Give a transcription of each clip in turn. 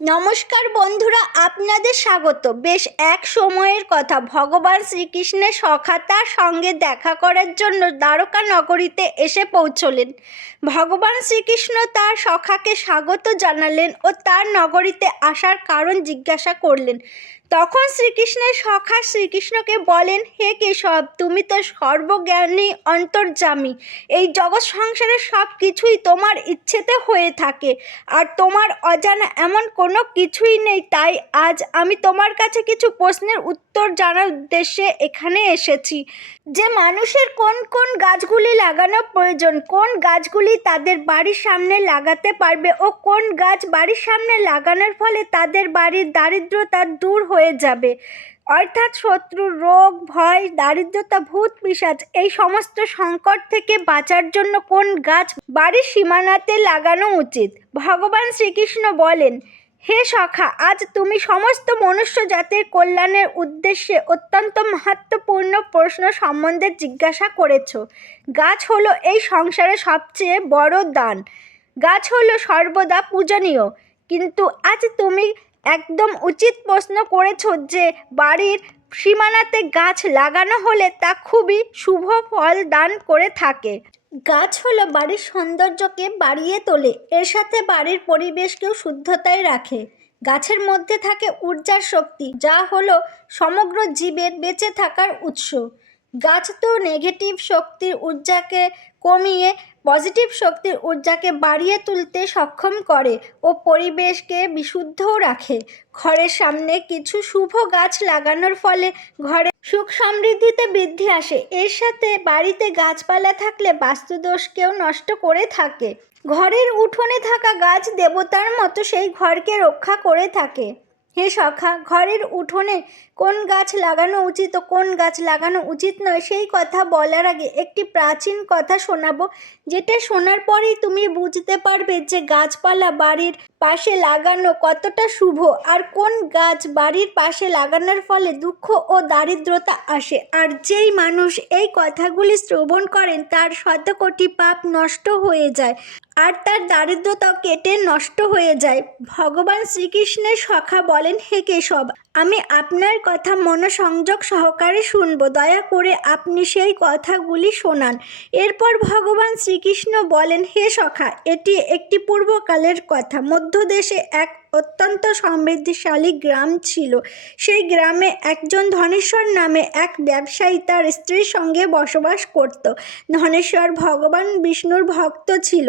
নমস্কার বন্ধুরা, আপনাদের স্বাগত। বেশ এক সময়ের কথা, ভগবান শ্রীকৃষ্ণের সখাতার সঙ্গে দেখা করার জন্য দ্বারকা নগরীতে এসে পৌঁছলেন। ভগবান শ্রীকৃষ্ণ তার সখাকে স্বাগত জানালেন ও তার নগরীতে আসার কারণ জিজ্ঞাসা করলেন। তখন শ্রীকৃষ্ণের সখা শ্রীকৃষ্ণকে বলেন, হে কেশব, তুমি তো সর্বজ্ঞানী, অন্তর্যামী। এই জগৎ সংসারের সব কিছুই তোমার ইচ্ছেতে হয়ে থাকে, আর তোমার অজানা এমন কোনো কিছুই নেই। তাই আজ আমি তোমার কাছে কিছু প্রশ্নের উত্তর জানার উদ্দেশ্যে এখানে এসেছি। যে মানুষের কোন কোন গাছগুলি লাগানো প্রয়োজন, কোন গাছগুলি তাদের বাড়ির সামনে লাগাতে পারবে, ও কোন গাছ বাড়ির সামনে লাগানোর ফলে তাদের বাড়ির দারিদ্রতা দূর হয়ে যাবে। অর্থাৎ শত্রু, রোগ, ভয়, দারিদ্রতা, ভূত, পিশাচ এই সমস্ত সংকট থেকে বাঁচার জন্য কোন গাছ বাড়ির সীমানাতে লাগানো উচিত? ভগবান শ্রীকৃষ্ণ বলেন, হে সখা, আজ তুমি সমস্ত মনুষ্য জাতির কল্যাণের উদ্দেশ্যে অত্যন্ত মাহাত্মপূর্ণ প্রশ্ন সম্বন্ধে জিজ্ঞাসা করেছ। গাছ হলো এই সংসারে সবচেয়ে বড় দান। গাছ হলো সর্বদা পূজনীয়। কিন্তু আজ তুমি একদম উচিত প্রশ্ন করেছ যে বাড়ির সীমানাতে গাছ লাগানো হলে তা খুবই শুভ ফল দান করে থাকে। গাছ হলো বাড়ির সৌন্দর্যকে বাড়িয়ে তোলে, এর সাথে বাড়ির পরিবেশকেও শুদ্ধতায় রাখে। গাছের মধ্যে থাকে ঊর্জার শক্তি, যা হলো সমগ্র জীবের বেঁচে থাকার উৎস। গাছ তো নেগেটিভ শক্তির ঊর্জাকে কমিয়ে পজিটিভ শক্তির ঊর্জাকে বাড়িয়ে তুলতে সক্ষম করে ও পরিবেশকে বিশুদ্ধও রাখে। ঘরের সামনে কিছু শুভ গাছ লাগানোর ফলে ঘরে সুখ সমৃদ্ধিতে বৃদ্ধি আসে। এর সাথে বাড়িতে গাছপালা থাকলে বাস্তুদোষকেও নষ্ট করে থাকে। ঘরের উঠোনে থাকা গাছ দেবতার মতো সেই ঘরকে রক্ষা করে থাকে। হে সখা, ঘরের উঠোনে কোন গাছ লাগানো উচিত ও কোন গাছ লাগানো উচিত নয় সেই কথা বলার আগে একটি প্রাচীন কথা শোনাবো, যেটা শোনার পরেই তুমি বুঝতে পারবে যে গাছপালা বাড়ির পাশে লাগানো কতটা শুভ আর কোন গাছ বাড়ির পাশে লাগানোর ফলে দুঃখ ও দারিদ্রতা আসে। আর যেই মানুষ এই কথাগুলি শ্রবণ করেন, তার শতকোটি পাপ নষ্ট হয়ে যায় আর তার দারিদ্রতা কেটে নষ্ট হয়ে যায়। ভগবান শ্রীকৃষ্ণের সখা বলেন, হে কেশব, আমি আপনার কথা মনোসংযোগ সহকারে শুনব। দয়া করে আপনি সেই কথাগুলি শোনান। এরপর ভগবান শ্রীকৃষ্ণ বলেন, হে সখা, এটি একটি পূর্বকালের কথা। মধ্যদেশে এক অত্যন্ত সমৃদ্ধিশালী গ্রাম ছিল। সেই গ্রামে একজন ধনেশ্বর নামে এক ব্যবসায়ী তার স্ত্রীর সঙ্গে বসবাস করত। ধনেশ্বর ভগবান বিষ্ণুর ভক্ত ছিল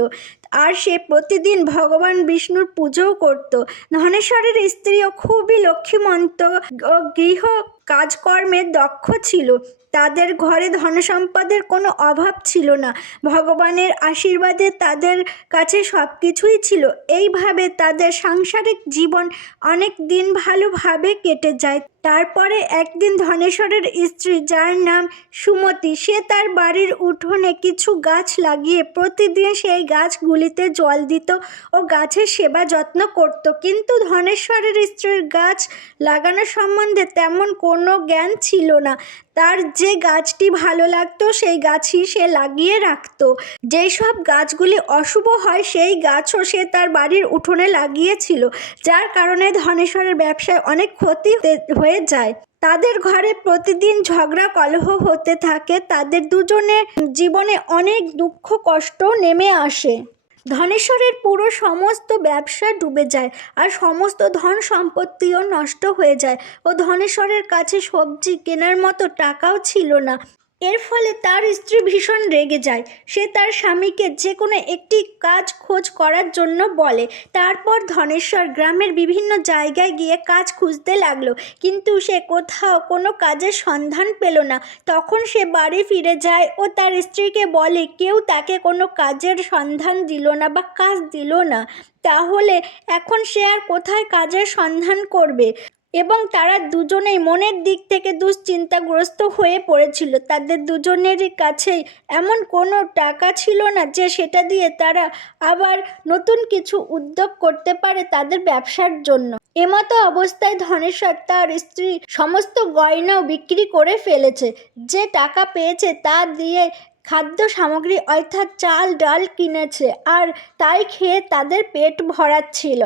আর সে প্রতিদিন ভগবান বিষ্ণুর পুজোও করত। ধনেশ্বরের স্ত্রীও খুবই লক্ষ্মীমন্ত ও গৃহ কাজকর্মে দক্ষ ছিল। তাদের ঘরে ধন সম্পদের কোনো অভাব ছিল না। ভগবানের আশীর্বাদে তাদের কাছে সব কিছুই ছিল। এইভাবে তাদের সাংসারিক জীবন অনেক দিন ভালোভাবে কেটে যায়। তারপরে একদিন ধনেশ্বরের স্ত্রী, যার নাম সুমতি, সে তার বাড়ির উঠোনে কিছু গাছ লাগিয়ে প্রতিদিন সেই গাছগুলিতে জল দিত ও গাছের সেবা যত্ন করত। কিন্তু ধনেশ্বরের স্ত্রীর গাছ লাগানো সম্বন্ধে তেমন কোনো জ্ঞান ছিল না। তার যে গাছটি ভালো লাগতো, সেই গাছই সে লাগিয়ে রাখতো। যেই সব গাছগুলি অশুভ হয়, সেই গাছও সে তার বাড়ির উঠোনে লাগিয়েছিল, যার কারণে ধনেশ্বরের ব্যবসায় অনেক ক্ষতি হয়ে যায়। তাদের ঘরে প্রতিদিন ঝগড়া, কলহ হতে থাকে। তাদের দুজনের জীবনে অনেক দুঃখ, কষ্ট নেমে আসে। ধনেশ্বরের পুরো সমস্ত ব্যবসা ডুবে যায় আর সমস্ত ধন সম্পত্তিও নষ্ট হয়ে যায়। ও ধনেশ্বরের কাছে সবজি কেনার মতো টাকাও ছিল না। এর ফলে তার স্ত্রী ভীষণ রেগে যায়। সে তার স্বামীকে যে কোনো একটি কাজ খোঁজ করার জন্য বলে। তারপর ধনেশ্বর গ্রামের বিভিন্ন জায়গায় গিয়ে কাজ খুঁজতে লাগল। কিন্তু সে কোথাও কোনো কাজের সন্ধান পেল না। তখন সে বাড়ি ফিরে যায় ও তার স্ত্রীকে বলে, কেউ তাকে কোনো কাজের সন্ধান দিল না বা কাজ দিল না। তাহলে এখন সে আর কোথায় কাজের সন্ধান করবে? এবং তারা দুজনেই মনের দিক থেকে দুশ্চিন্তাগ্রস্ত হয়ে পড়েছিল। তাদের দুজনেরই কাছেই এমন কোনো টাকা ছিল না যে সেটা দিয়ে তারা আবার নতুন কিছু উদ্যোগ করতে পারে তাদের ব্যবসার জন্য। এমতো অবস্থায় ধনেশ্বর তার স্ত্রী সমস্ত গয়নাও বিক্রি করে ফেলেছে। যে টাকা পেয়েছে তা দিয়ে খাদ্য সামগ্রী অর্থাৎ চাল, ডাল কিনেছে আর তাই খেয়ে তাদের পেট ভরাচ্ছিল।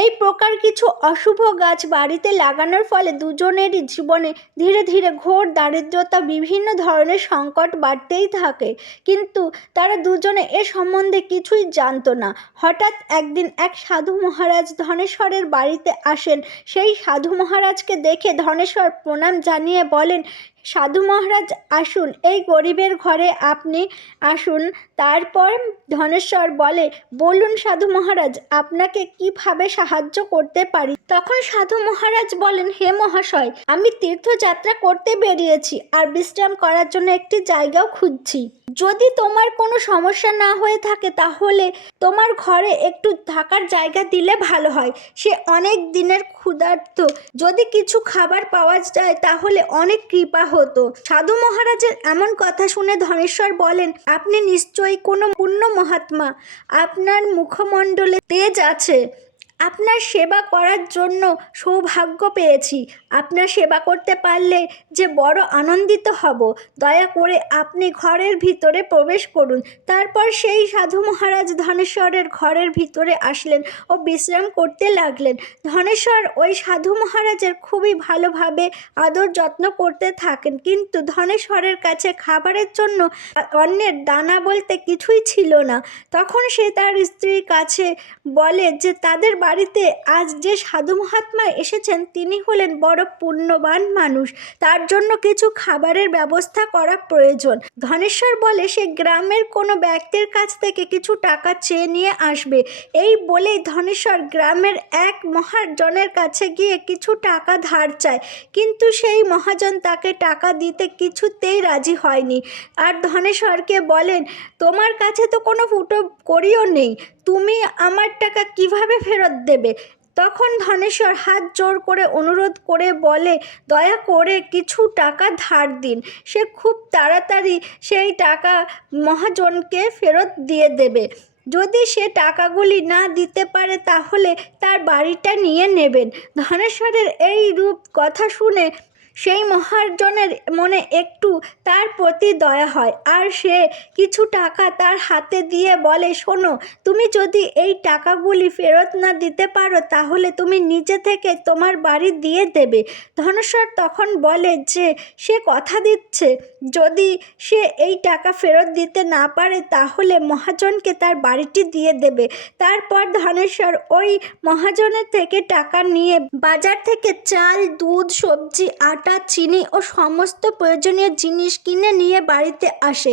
এই প্রকার কিছু অশুভ গাছ বাড়িতে লাগানোর ফলে দুজনেরই জীবনে ধীরে ধীরে ঘোর দারিদ্রতা বিভিন্ন ধরনের সংকট বাড়তেই থাকে। কিন্তু তারা দুজনে এ সম্বন্ধে কিছুই জানতো না। হঠাৎ একদিন এক সাধু মহারাজ ধনেশ্বরের বাড়িতে আসেন। সেই সাধু মহারাজকে দেখে ধনেশ্বর প্রণাম জানিয়ে বলেন সাধু মহারাজ আসুন এই গরিবের ঘরে আপনি আসুন তারপর ধনেশ্বর বলে, বলুন সাধু মহারাজ, আপনাকে কীভাবে সাহায্য করতে পারি? তখন সাধু মহারাজ বলেন, হে মহাশয়, আমি তীর্থযাত্রা করতে বেরিয়েছি আর বিশ্রাম করার জন্য একটি জায়গাও খুঁজছি। যদি তোমার কোনো সমস্যা না হয়ে থাকে তাহলে তোমার ঘরে একটু থাকার জায়গা দিলে ভালো হয়। সে অনেক দিনের ক্ষুধার্ত। যদি কিছু খাবার পাওয়া যায় তাহলে অনেক কৃপা হতো। সাধু মহারাজের এমন কথা শুনে ধনেশ্বর বলেন, আপনি নিশ্চয়ই কোনো পুণ্য মহাত্মা। আপনার মুখমণ্ডলে তেজ আছে। আপনার সেবা করার জন্য সৌভাগ্য পেয়েছি। আপনার সেবা করতে পারলে যে বড় আনন্দিত হব, দয়া করে আপনি ঘরের ভিতরে প্রবেশ করুন। তারপর সেই সাধু মহারাজ ধনেশ্বরের ঘরের ভিতরে আসলেন ও বিশ্রাম করতে লাগলেন। ধনেশ্বর ওই সাধু মহারাজের খুবই ভালোভাবে আদর যত্ন করতে থাকেন, কিন্তু ধনেশ্বরের কাছে খাবারের জন্য অন্যের দানা বলতে কিছুই ছিল না। তখন সে তার স্ত্রীর কাছে বলে যে, তাদের বাড়িতে আজ যে সাধু মহাত্মা এসেছেন, তিনি হলেন বড় পুণ্যবান মানুষ। তার জন্য কিছু খাবারের ব্যবস্থা করা প্রয়োজন। ধনেশ্বর বলে, সে গ্রামের কোনো ব্যক্তির কাছ থেকে কিছু টাকা চেয়ে নিয়ে আসবে। এই বলেই ধনেশ্বর গ্রামের এক মহাজনের কাছে গিয়ে কিছু টাকা ধার চায়। কিন্তু সেই মহাজন তাকে টাকা দিতে কিছুতেই রাজি হয়নি। আর ধনেশ্বরকে বলেন, তোমার কাছে তো কোনো ফুটো করিও নেই। তুমি আমার টাকা কীভাবে ফেরত দেবে। তখন ধনেশ্বর হাত জোর করে অনুরোধ করে বলে, দয়া করে কিছু টাকা ধার দিন। সে খুব তাড়াতাড়ি সেই টাকা মহাজনকে ফেরত দিয়ে দেবে। যদি সে টাকাগুলি না দিতে পারে তাহলে তার বাড়িটা নিয়ে নেবেন। ধনেশ্বরের এই রূপ কথা শুনে সেই মহাজনের মনে একটু তার প্রতি দয়া হয়। আর সে কিছু টাকা তার হাতে দিয়ে বলে, শোনো, তুমি যদি এই টাকাগুলি ফেরত না দিতে পারো, তাহলে তুমি নিজে থেকে তোমার বাড়ি দিয়ে দেবে। ধনেশ্বর তখন বলে, যে সে কথা দিচ্ছে, যদি সে এই টাকা ফেরত দিতে না পারে, তাহলে মহাজনকে তার বাড়িটি দিয়ে দেবে। তারপর ধনেশ্বর ওই মহাজনের থেকে টাকা নিয়ে বাজার থেকে চাল, দুধ, সবজি আটা চিনি ও সমস্ত প্রয়োজনীয় জিনিস কিনে নিয়ে বাড়িতে আসে।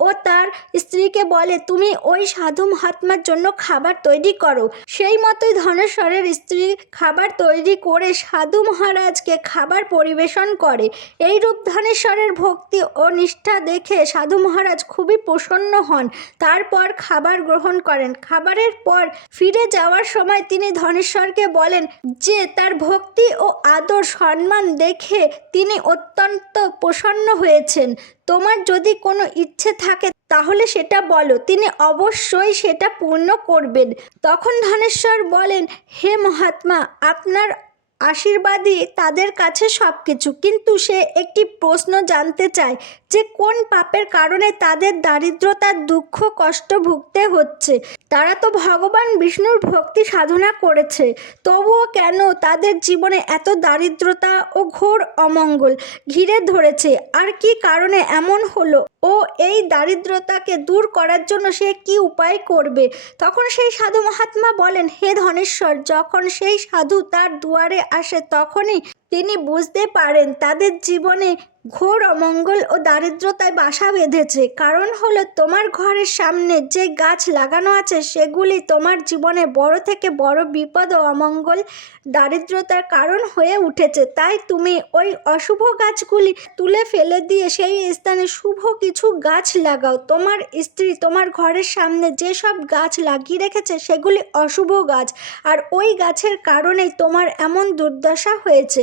ও তার স্ত্রীকে বলে, তুমি ওই সাধু মহাত্মার জন্য খাবার তৈরি করো। সেই মতোই ধনেশ্বরের স্ত্রী খাবার তৈরি করে সাধু মহারাজকে খাবার পরিবেশন করে। এই রূপ ধনেশ্বরের ভক্তি ও নিষ্ঠা দেখে সাধু মহারাজ খুবই প্রসন্ন হন। তারপর খাবার গ্রহণ করেন। খাবারের পর ফিরে যাওয়ার সময় তিনি ধনেশ্বরকে বলেন, যে তার ভক্তি ও আদর সম্মান দেখে তিনি অত্যন্ত প্রসন্ন হয়েছেন। তোমার যদি কোনো ইচ্ছে থাকে তাহলে সেটা বলো। তিনি অবশ্যই সেটা পূর্ণ করবেন। তখন ধনেশ্বর বলেন, হে মহাত্মা, আপনার আশীর্বাদই তাদের কাছে সব কিছু কিন্তু সে একটি প্রশ্ন জানতে চায় যে কোন পাপের কারণে তাদের দারিদ্রতার দুঃখ, কষ্ট ভুগতে হচ্ছে? তারা তো ভগবান বিষ্ণুর ভক্তি সাধনা করেছে। তবুও কেন তাদের জীবনে এত দারিদ্রতা ও ঘোর অমঙ্গল ঘিরে ধরেছে? আর কি কারণে এমন হলো? ও এই দারিদ্রতাকে দূর করার জন্য সে কি উপায় করবে? তখন সেই সাধু মহাত্মা বলেন, হে ধনেশ্বর, যখন সেই সাধু তার দুয়ারে আসে, তখনই তিনি বুঝতে পারেন তাদের জীবনে ঘোর অমঙ্গল ও দারিদ্রতায় বাসা বেঁধেছে। কারণ হলো তোমার ঘরের সামনে যে গাছ লাগানো আছে, সেগুলি তোমার জীবনে বড় থেকে বড় বিপদ ও অমঙ্গল দারিদ্রতার কারণ হয়ে উঠেছে। তাই তুমি ওই অশুভ গাছগুলি তুলে ফেলে দিয়ে সেই স্থানে শুভ কিছু গাছ লাগাও। তোমার স্ত্রী তোমার ঘরের সামনে যেসব গাছ লাগিয়ে রেখেছে, সেগুলি অশুভ গাছ। আর ওই গাছের কারণেই তোমার এমন দুর্দশা হয়েছে।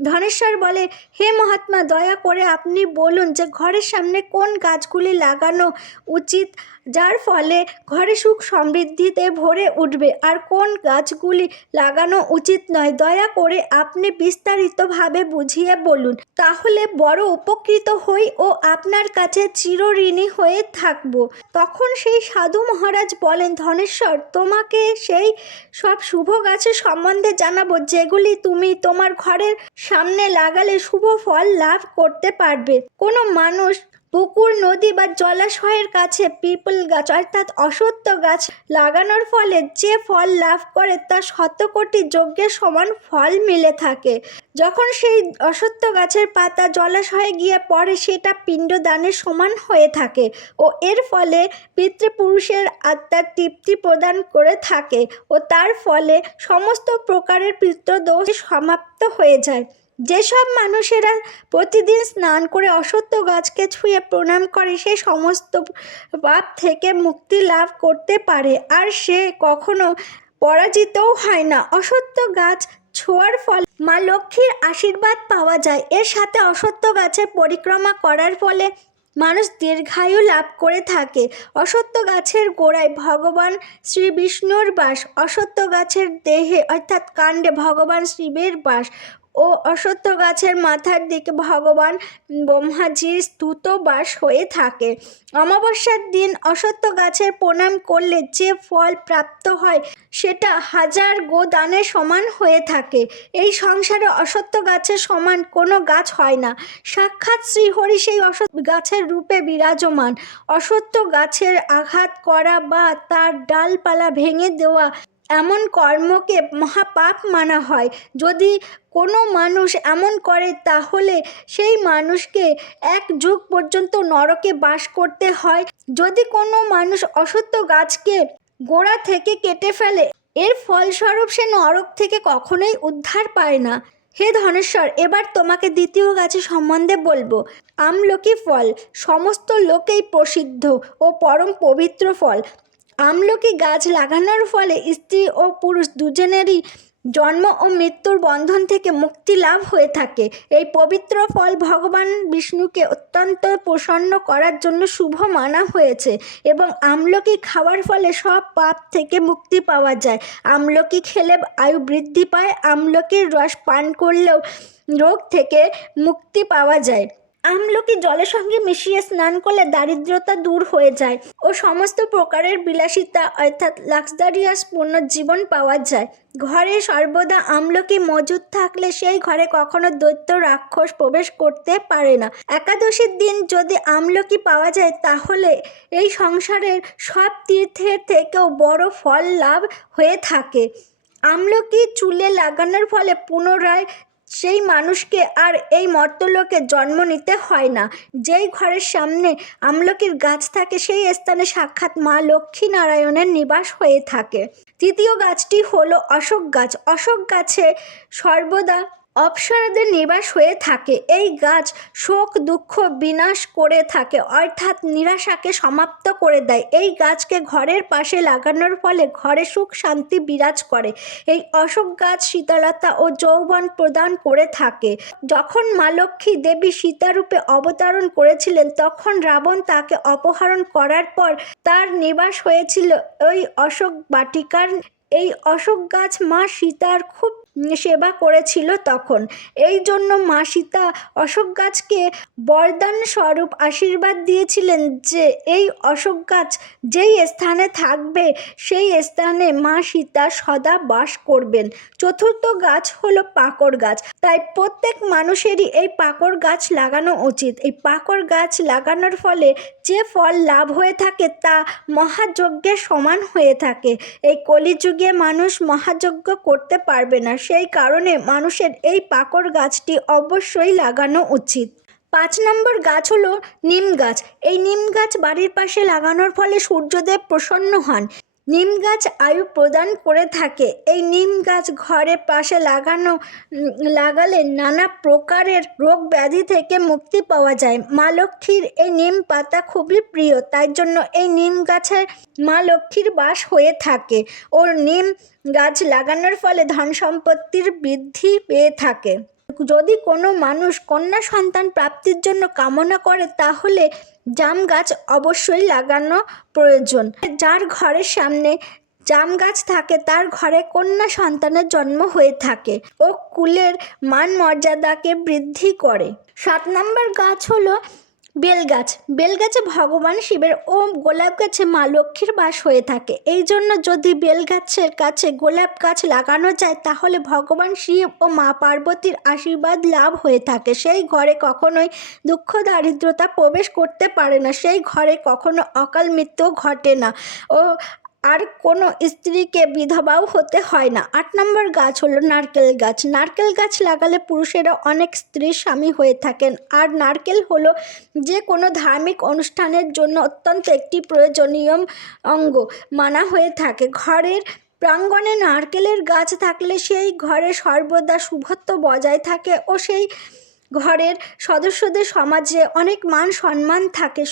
ধনেশ্বর বলে, হে মহাত্মা, দয়া করে আপনি বলুন যে ঘরের সামনে কোন গাছগুলি লাগানো উচিত, যার ফলে ঘরে সুখ সমৃদ্ধিতে ভরে উঠবে, আর কোন গাছগুলি লাগানো উচিত নয়? দয়া করে আপনি বিস্তারিতভাবে বুঝিয়ে বলুন, তাহলে বড় উপকৃত হই ও আপনার কাছে চিরঋণী হয়ে থাকব। তখন সেই সাধু মহারাজ বলেন, ধনেশ্বর, তোমাকে সেই সব শুভ গাছের সম্বন্ধে জানাব, যেগুলি তুমি তোমার ঘরের সামনে লাগালে শুভ ফল লাভ করতে পারবে। কোনো মানুষ পুকুর, নদী বা জলাশয়ের কাছে পিপল গাছ অর্থাৎ অসত্য গাছ লাগানোর ফলে যে ফল লাভ করে তা শতকোটি যজ্ঞের সমান ফল মিলে থাকে। যখন সেই অসত্য গাছের পাতা জলাশয়ে গিয়ে পড়ে, সেটা পিণ্ডদানের সমান হয়ে থাকে ও এর ফলে পিতৃপুরুষের আত্মার তৃপ্তি প্রদান করে থাকে ও তার ফলে সমস্ত প্রকারের পিতৃদোষ সমাপ্ত হয়ে যায়। যেসব মানুষেরা প্রতিদিন স্নান করে অসত্য গাছকে ছুঁয়ে প্রণাম করে, সে সমস্ত পাপ থেকে মুক্তি লাভ করতে পারে। আর সে কখনো পরাজিতও হয় না। অসত্য গাছ ছোঁয়ার ফলে মা লক্ষ্মীর আশীর্বাদ পাওয়া যায়। এর সাথে অসত্য গাছের পরিক্রমা করার ফলে মানুষ দীর্ঘায়ু লাভ করে থাকে। অসত্য গাছের গোড়ায় ভগবান শ্রী বিষ্ণুর বাস, অসত্য গাছের দেহে অর্থাৎ কাণ্ডে ভগবান শিবের বাস। ও অসত্য গাছের মাথার দিকে ভগবান ব্রহ্মাজির স্তুত বাস হয়ে থাকে। অমাবস্যার দিন অসত্য গাছের প্রণাম করলে যে ফল প্রাপ্ত হয়, সেটা হাজার গোদানের সমান হয়ে থাকে। এই সংসারে অসত্য গাছের সমান কোনো গাছ হয় না। সাক্ষাৎ শ্রীহরি সেই অসত্য গাছের রূপে বিরাজমান। অসত্য গাছের আঘাত করা বা তার ডালপালা ভেঙে দেওয়া এমন কর্মকে মহাপাপ মানা হয়। যদি কোনো মানুষ এমন করে, তাহলে সেই মানুষকে এক যুগ পর্যন্ত নরকে বাস করতে হয়। যদি কোনো মানুষ অসত্য গাছকে গোড়া থেকে কেটে ফেলে, এর ফলস্বরূপ সে নরক থেকে কখনোই উদ্ধার পায় না। হে ধনেশ্বর, এবার তোমাকে দ্বিতীয় গাছের সম্বন্ধে বলব। আমলকি ফল, সমস্ত লোকেই প্রসিদ্ধ ও পরম পবিত্র ফল। আমলকি গাছ লাগানোর ফলে স্ত্রী ও পুরুষ দুজনেরই জন্ম ও মৃত্যুর বন্ধন থেকে মুক্তি লাভ হয়ে থাকে। এই পবিত্র ফল ভগবান বিষ্ণুকে অত্যন্ত প্রসন্ন করার জন্য শুভ মানা হয়েছে এবং আমলকি খাওয়ার ফলে সব পাপ থেকে মুক্তি পাওয়া যায়। আমলকি খেলে আয়ু বৃদ্ধি পায়, আমলকির রস পান করলেও রোগ থেকে মুক্তি পাওয়া যায়। আমলকি জলের সঙ্গে মিশিয়ে স্নান করলে দারিদ্রতা দূর হয়ে যায় ও সমস্ত প্রকারের বিলাসিতা অর্থাৎ লাক্সারিয়াস পূর্ণ জীবন পাওয়া যায়। ঘরে সর্বদা আমলকি মজুদ থাকলে সেই ঘরে কখনো দৈত্য রাক্ষস প্রবেশ করতে পারে না। একাদশীর দিন যদি আমলকি পাওয়া যায়, তাহলে এই সংসারের সব তীর্থের থেকেও বড় ফল লাভ হয়ে থাকে। আমলকি চুলে লাগানোর ফলে পুনরায় সেই মানুষকে আর এই মর্তলোকে জন্ম নিতে হয় না। যেই ঘরের সামনে আমলকির গাছ থাকে, সেই স্থানে সাক্ষাৎ মা লক্ষ্মী নারায়ণের নিবাস হয়ে থাকে। তৃতীয় গাছটি হলো অশোক গাছ। অশোক গাছে সর্বদা অপ্সরাদের নিবাস হয়ে থাকে। এই গাছ শোক, দুঃখ বিনাশ করে থাকে, অর্থাৎ নিরাশাকে সমাপ্ত করে দেয়। এই গাছকে ঘরের পাশে লাগানোর ফলে ঘরে সুখ, শান্তি বিরাজ করে। এই অশোক গাছ শীতলতা ও যৌবন প্রদান করে থাকে। যখন মা লক্ষ্মী দেবী সীতারূপে অবতরণ করেছিলেন, তখন রাবণ তাকে অপহরণ করার পর তার নিবাস হয়েছিল ওই অশোক বাটিকার। এই অশোক গাছ মা সীতার খুব সেবা করেছিল তখন। এই জন্য মা সীতা অশোক গাছকে বরদান স্বরূপ আশীর্বাদ দিয়েছিলেন যে এই অশোক গাছ যেই স্থানে থাকবে, সেই স্থানে মা সীতা সদা বাস করবেন। চতুর্থ গাছ হলো পাকর গাছ। তাই প্রত্যেক মানুষেরই এই পাকর গাছ লাগানো উচিত। এই পাকর গাছ লাগানোর ফলে যে ফল লাভ হয়ে থাকে, তা মহাযজ্ঞের সমান হয়ে থাকে। এই কলিযুগে মানুষ মহাযজ্ঞ করতে পারবে না। সেই কারণে মানুষের এই পাকর গাছটি অবশ্যই লাগানো উচিত। পাঁচ নম্বর গাছ হলো নিম গাছ। এই নিম গাছ বাড়ির পাশে লাগানোর ফলে সূর্যদেব প্রসন্ন হন। নিম গাছ আয়ু প্রদান করে থাকে। এই নিম গাছ ঘরের পাশে লাগানো লাগালে নানা প্রকারের রোগ ব্যাধি থেকে মুক্তি পাওয়া যায়। মা লক্ষ্মীর এই নিম পাতা খুবই প্রিয়, তাই জন্য এই নিম গাছে মা লক্ষ্মীর বাস হয়ে থাকে। ও নিম গাছ লাগানোর ফলে ধন সম্পত্তির বৃদ্ধি পেয়ে থাকে। যদি কোনো মানুষ কন্যা সন্তান প্রাপ্তির জন্য কামনা করে, তাহলে জাম গাছ অবশ্যই লাগানো প্রয়োজন। যার ঘরের সামনে জাম গাছ থাকে, তার ঘরে কন্যা সন্তানের জন্ম হয়ে থাকে ও কুলের মান মর্যাদাকে বৃদ্ধি করে। সাত নম্বর গাছ হলো বেলগাছ। বেলগাছে ভগবান শিবের ও গোলাপ গাছে মা লক্ষ্মীর বাস হয়ে থাকে। এই জন্য যদি বেলগাছের কাছে গোলাপ গাছ লাগানো যায়, তাহলে ভগবান শিব ও মা পার্বতীর আশীর্বাদ লাভ হয়ে থাকে। সেই ঘরে কখনোই দুঃখ দারিদ্রতা প্রবেশ করতে পারে না। সেই ঘরে কখনো অকাল মৃত্যু ঘটে না। ও আর কোনো স্ত্রীকে বিধবাও হতে হয় না। আট নম্বর গাছ হলো নারকেল গাছ। নারকেল গাছ লাগালে পুরুষেরা অনেক স্ত্রীর স্বামী হয়ে থাকেন। আর নারকেল হলো যে কোনো ধার্মিক অনুষ্ঠানের জন্য অত্যন্ত একটি প্রয়োজনীয় অঙ্গ মানা হয়ে থাকে। ঘরের প্রাঙ্গণে নারকেলের গাছ থাকলে সেই ঘরে সর্বদা শুভত্ব বজায় থাকে ও সেই ঘরের সদস্যদের সমাজে অনেক মান সম্মান থাকে।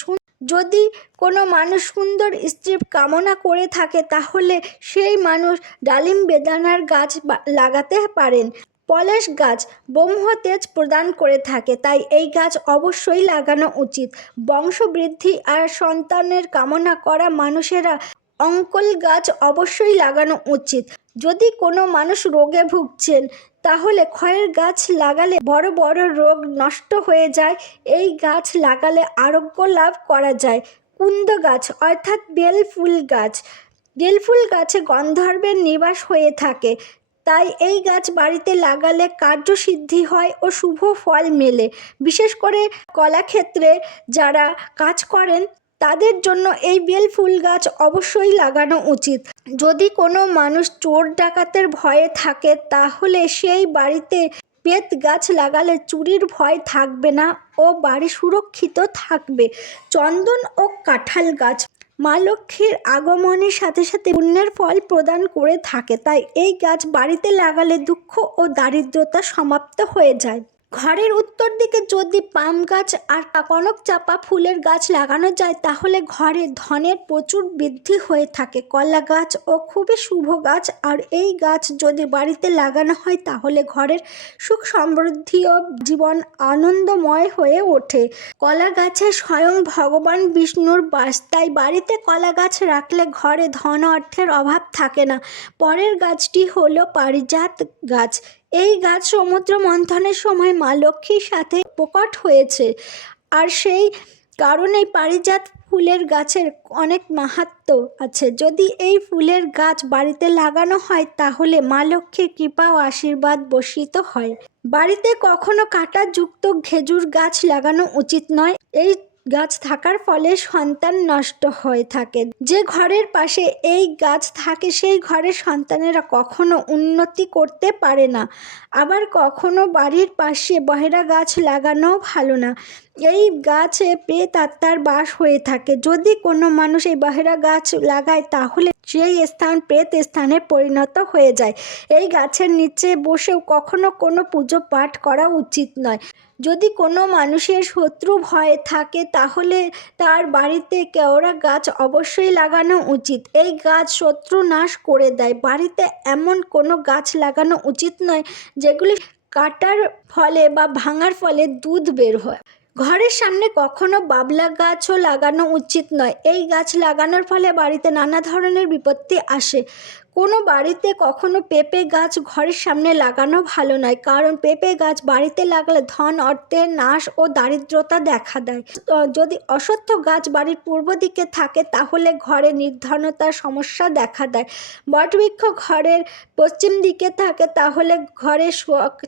যদি কোনো মানুষ সুন্দর স্ত্রী কামনা করে থাকে, তাহলে সেই মানুষ ডালিম বেদানার গাছ লাগাতে পারেন। পলাশ গাছ ব্রহ্ম তেজ প্রদান করে থাকে, তাই এই গাছ অবশ্যই লাগানো উচিত। বংশবৃদ্ধি আর সন্তানের কামনা করা মানুষেরা অঙ্কল গাছ অবশ্যই লাগানো উচিত। যদি কোনো মানুষ রোগে ভুগছেন, তাহলে খয়ের গাছ লাগালে বড় বড় রোগ নষ্ট হয়ে যায়। এই গাছ লাগালে আরোগ্য লাভ করা যায়। কুন্দ গাছ অর্থাৎ বেল ফুল গাছ। বেল ফুল গাছে গন্ধর্বের নিবাস হয়ে থাকে। তাই এই গাছ বাড়িতে লাগালে কার্যসিদ্ধি হয় ও শুভ ফল মেলে। বিশেষ করে কলাক্ষেত্রে যারা কাজ করেন তাদের জন্য এই বেল ফুল গাছ অবশ্যই লাগানো উচিত। যদি কোনো মানুষ চোর ডাকাতের ভয়ে থাকে, তাহলে সেই বাড়িতে বেত গাছ লাগালে চুরির ভয় থাকবে না ও বাড়ি সুরক্ষিত থাকবে। চন্দন ও কাঁঠাল গাছ মা লক্ষ্মীর আগমনের সাথে সাথে পুণ্যের ফল প্রদান করে থাকে, তাই এই গাছ বাড়িতে লাগালে দুঃখ ও দারিদ্রতা সমাপ্ত হয়ে যায়। ঘরের উত্তর দিকে যদি পাম গাছ আর কনক চাপা ফুলের গাছ লাগানো যায়, তাহলে ঘরে ধনের প্রচুর বৃদ্ধি হয়ে থাকে। কলা গাছ ও খুবই শুভ গাছ, আর এই গাছ যদি বাড়িতে লাগানো হয়, তাহলে ঘরের সুখ সমৃদ্ধি ও জীবন আনন্দময় হয়ে ওঠে। কলা গাছে স্বয়ং ভগবান বিষ্ণুর বাস, তাই বাড়িতে কলা গাছ রাখলে ঘরে ধন অর্থের অভাব থাকে না। পরের গাছটি হলো পারিজাত গাছ। এই গাছ সমুদ্র মন্থনের সময় মা লক্ষ্মীর সাথে প্রকট হয়েছে। আর সেই কারণেই পারিজাত ফুলের গাছের অনেক মাহাত্ম্য আছে। যদি এই ফুলের গাছ বাড়িতে লাগানো হয়, তাহলে মা লক্ষ্মীর কৃপা ও আশীর্বাদ বর্ষিত হয়। বাড়িতে কখনো কাঁটাযুক্ত খেজুর গাছ লাগানো উচিত নয়। এই গাছ থাকার ফলে সন্তান নষ্ট হয়ে থাকে। যে ঘরের পাশে এই গাছ থাকে, সেই ঘরের সন্তানেরা কখনো উন্নতি করতে পারে না। আবার কখনো বাড়ির পাশে বহেরা গাছ লাগানো ভালো না। এই গাছে প্রেত আত্মার বাস হয়ে থাকে। যদি কোনো মানুষ এই বহেরা গাছ লাগায়, তাহলে সেই স্থান প্রেত স্থানে পরিণত হয়ে যায়। এই গাছের নিচে বসেও কখনো কোনো পুজো পাঠ করা উচিত নয়। যদি কোনো মানুষের শত্রু ভয় থাকে, তাহলে তার বাড়িতে কেওড়া গাছ অবশ্যই লাগানো উচিত। এই গাছ শত্রু নাশ করে দেয়। বাড়িতে এমন কোনো গাছ লাগানো উচিত নয়, যেগুলি কাটার ফলে বা ভাঙার ফলে দুধ বের হয়। ঘরের সামনে কখনো বাবলা গাছও লাগানো উচিত নয়। এই গাছ লাগানোর ফলে বাড়িতে নানা ধরনের বিপত্তি আসে। কোনো বাড়িতে কখনো পেঁপে গাছ ঘরের সামনে লাগানো ভালো নয়, কারণ পেঁপে গাছ বাড়িতে লাগলে ধন, অর্থের নাশ ও দারিদ্রতা দেখা দেয়। যদি অশ্বত্থ গাছ বাড়ির পূর্ব দিকে থাকে, তাহলে ঘরে নির্ধনতার সমস্যা দেখা দেয়। বটবৃক্ষ ঘরের পশ্চিম দিকে থাকে, তাহলে ঘরে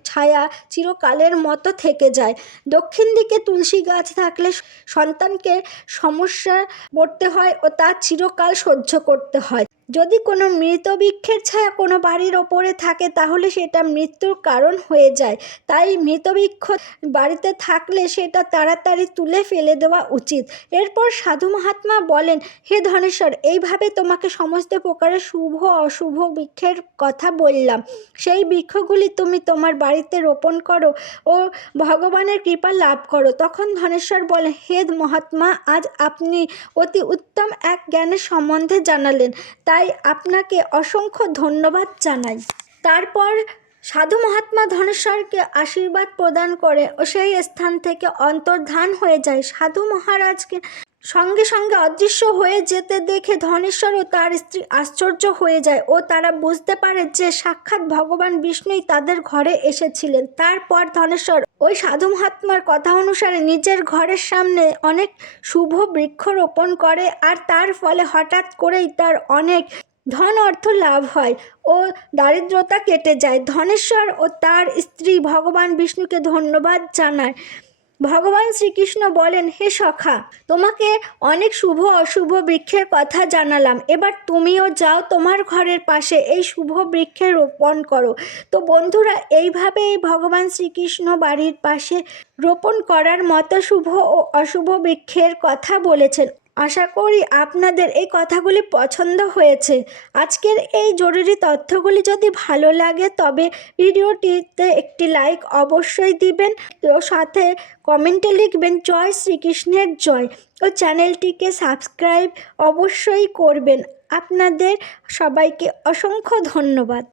ছায়া চিরকালের মতো থেকে যায়। দক্ষিণ দিকে তুলসী গাছ থাকলে সন্তানকে সমস্যা পড়তে হয় ও তা চিরকাল সহ্য করতে হয়। যদি কোনো মৃত বৃক্ষের ছায়া কোনো বাড়ির ওপরে থাকে, তাহলে সেটা মৃত্যুর কারণ হয়ে যায়। তাই মৃত বৃক্ষ বাড়িতে থাকলে সেটা তাড়াতাড়ি তুলে ফেলে দেওয়া উচিত। এরপর সাধু মহাত্মা বলেন, হে ধনেশ্বর, এইভাবে তোমাকে সমস্ত প্রকারের শুভ অশুভ বৃক্ষের কথা বললাম। সেই বৃক্ষগুলি তুমি তোমার বাড়িতে রোপণ করো ও ভগবানের কৃপা লাভ করো। তখন ধনেশ্বর বলে হে মহাত্মা, আজ আপনি অতি উত্তম এক জ্ঞানের সম্বন্ধে জানালেন। তাই আপনাকে অসংখ্য ধন্যবাদ জানাই। তারপর সাধু মহাত্মা ধনেশ্বরকে আশীর্বাদ প্রদান করে ও সেই স্থান থেকে অন্তর্ধান হয়ে যায়। সাধু মহারাজকে সঙ্গে সঙ্গে অদৃশ্য হয়ে যেতে দেখে ধনেশ্বর ও তার স্ত্রী আশ্চর্য হয়ে যায় ও তারা বুঝতে পারে যে সাক্ষাৎ ভগবান বিষ্ণুই তাদের ঘরে এসেছিলেন। তারপর ধনেশ্বর ওই সাধু মহাত্মার কথা অনুসারে নিজের ঘরের সামনে অনেক শুভ বৃক্ষ রোপণ করে আর তার ফলে হঠাৎ করেই তার অনেক ধন অর্থ লাভ হয় ও দারিদ্রতা কেটে যায়। ধনেশ্বর ও তার স্ত্রী ভগবান বিষ্ণুকে ধন্যবাদ জানায়। ভগবান শ্রীকৃষ্ণ বলেন, হে সখা, তোমাকে অনেক শুভ অশুভ বৃক্ষের কথা জানালাম। এবার তুমিও যাও তোমার ঘরের পাশে, এই শুভ বৃক্ষে রোপণ করো। তো বন্ধুরা এইভাবে এই ভগবান শ্রীকৃষ্ণ বাড়ির পাশে রোপণ করার মতো শুভ ও অশুভ বৃক্ষের কথা বলেছেন। আশা করি আপনাদের এই কথাগুলি পছন্দ হয়েছে। আজকের এই জরুরি তথ্যগুলি যদি ভালো লাগে, তবে ভিডিওটিতে একটি লাইক অবশ্যই দিবেন ও সাথে কমেন্টে লিখবেন, জয় শ্রীকৃষ্ণের জয়। ও চ্যানেলটিকে সাবস্ক্রাইব অবশ্যই করবেন। আপনাদের সবাইকে অসংখ্য ধন্যবাদ।